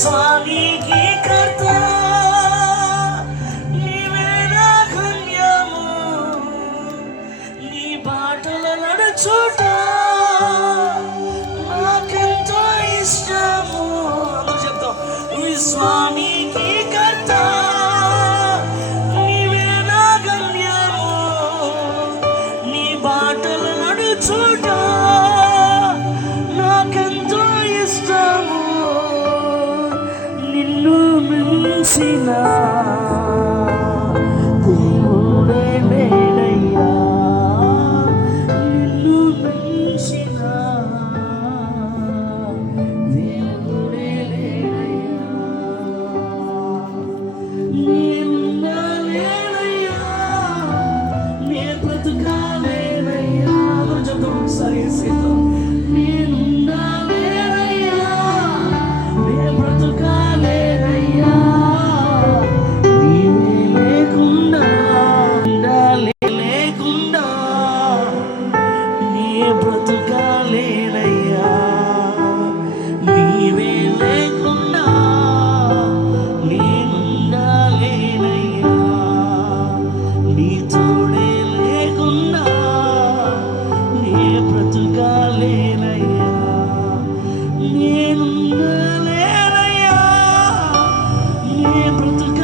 విశ్వానికి కర్త నీవే నా గమ్యము, నీ బాటల నడుచుట నాకెంతో ఇష్టము. అందరూ చెప్తాం, విశ్వానికి కర్త నీవే నా గమ్యము, నీ బాటల నడుచుట నాకెంతో ఇష్టము. నిన్ను మించిన దేవుడే లేడయ్యా, నిన్ను మించిన దేవుడే లేడయ్యా, నేనున్నా లేనయ్యా, నే బ్రతుకాలేనయ్యా. అందరూ చెప్తాం ఒకసారి యేసుతో, నేనున్నా లేనయ్యా, నే బ్రతుకాలేనయ్యా, నీవే లేకుండా లేకుండా నీ బ్రతుకాలేనయ్యా, నీవే లేకుండా నేనుండాలేనయ్యా, నీ తోడే లేకుండా నీ బ్రతుకాలేనయ్యా, నేనుండాలేనయ్యా, నీ బ్రతుక